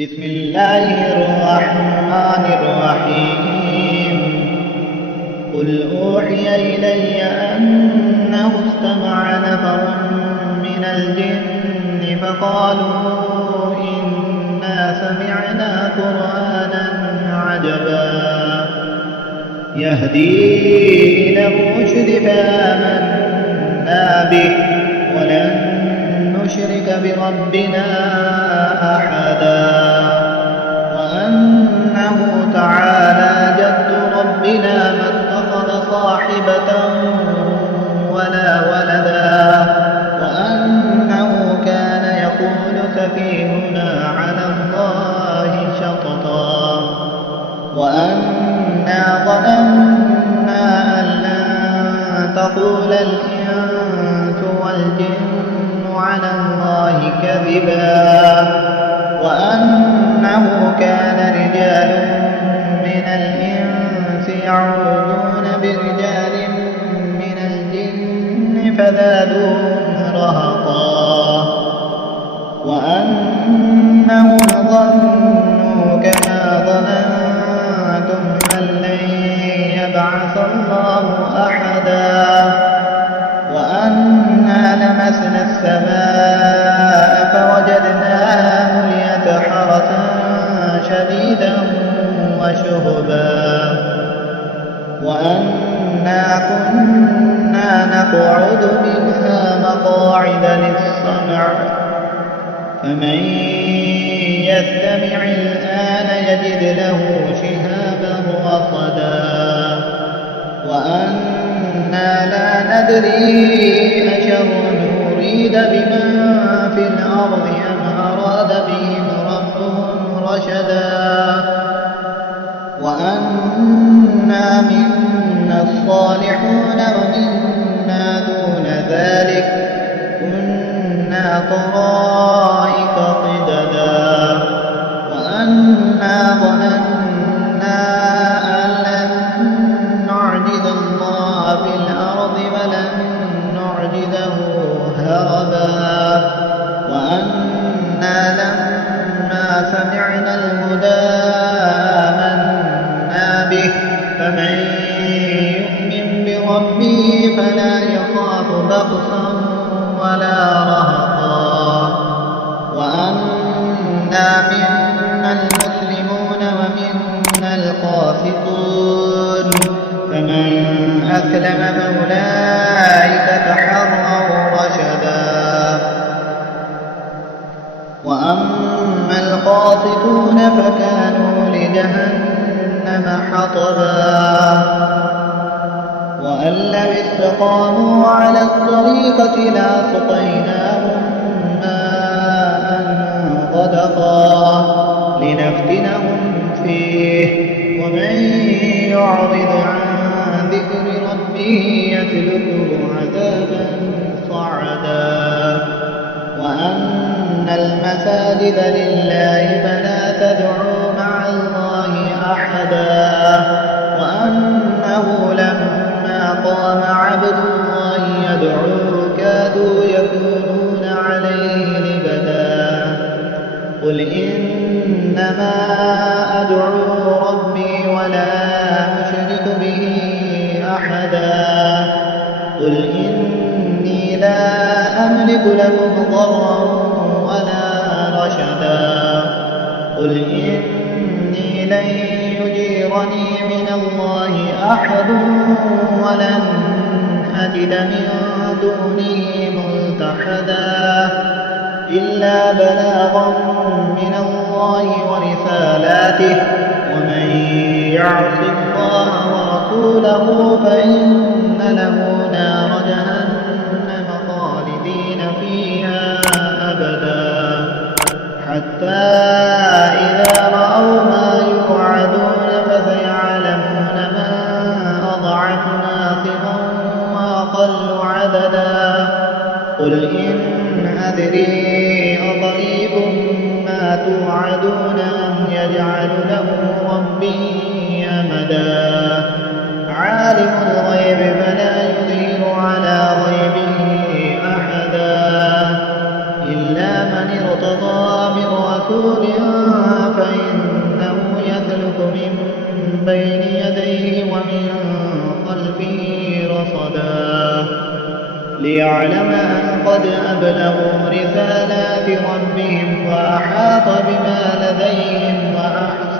بسم الله الرحمن الرحيم قل أوحي إلي أنه استمع نفر من الجن فقالوا إنا سمعنا قرآنا عجبا يهدي إلى الرشد فآمنا به ولن نشرك بربنا أحدا وأنه تعالى جد ربنا ما اتخذ صاحبة ولا ولدا وأنه كان يقول سفيهنا على الله شططا وأنا ظننا أن لن تقول الإنس والجن على الله كذبا وأنه كان رجال من الإنس يعوذون برجال من الجن فزادوهم رهقا وأنهم ظنوا كما ظننتم أن لن يبعث الله أحدا وأنا لمسنا السماء فوجدناها مليت حرسا شديدا وشهبا وأنا كنا نقعد منها مقاعد للسمع فمن يستمع الآن يجد له شهابا رصدا وأنا لا ندري أشر نريد بمن في الأرض أم أراد بهم ربهم رشدا وأنا منا الصالحون ومنا دون ذلك كنا طرائق قددا وأنا ظننا أن لن نعجز الله في الأرض ولن نعجزه هربا وأنا لما سمعنا الهدى آمنا به فمن يؤمن بربه فلا يخاف بخسا ولا رهقا وأنا منا المسلمون ومنا القاسطون فمن أسلم فأولئك تحروا رشدا وأما القاسطون فكانوا لجهنم حطبا وأن لو استقاموا على الطريقة لأسقيناهم ماء غدقا لنفتنهم فيه ومن يعرض عن ذكر ربه يسلكه عذابا صعدا وأن المساجد لله فلا تدعوا مع الله أحدا وأنه لما قام عبد الله يدعوه كادوا يكونون عليه لبدا قل إنما أدعو ربي ولا أشرك به أحدا قل إني لا أملك لكم ضرا ولا رشدا قل إني لن يجيرني من الله أحد ولن أجد من دونه ملتحدا إلا بلاغا من الله ورسالاته ومن يعص الله ورسوله فإن له نار جهنم خالدين فيها أبدا حتى إذا رأوا ما يوعدون فسيعلمون من أضعف ناصرا وأقل عددا قل إن أدري أقريب ما توعدون أم يجعل له ربي أمدا عالم الغيب فلا يظهر على غيبه أحدا إلا من ارتضى من رسول بين يديه ومن خلفه رصدا ليعلم أن قد أبلغوا رسالات ربهم وأحاط بما لديهم وأحصى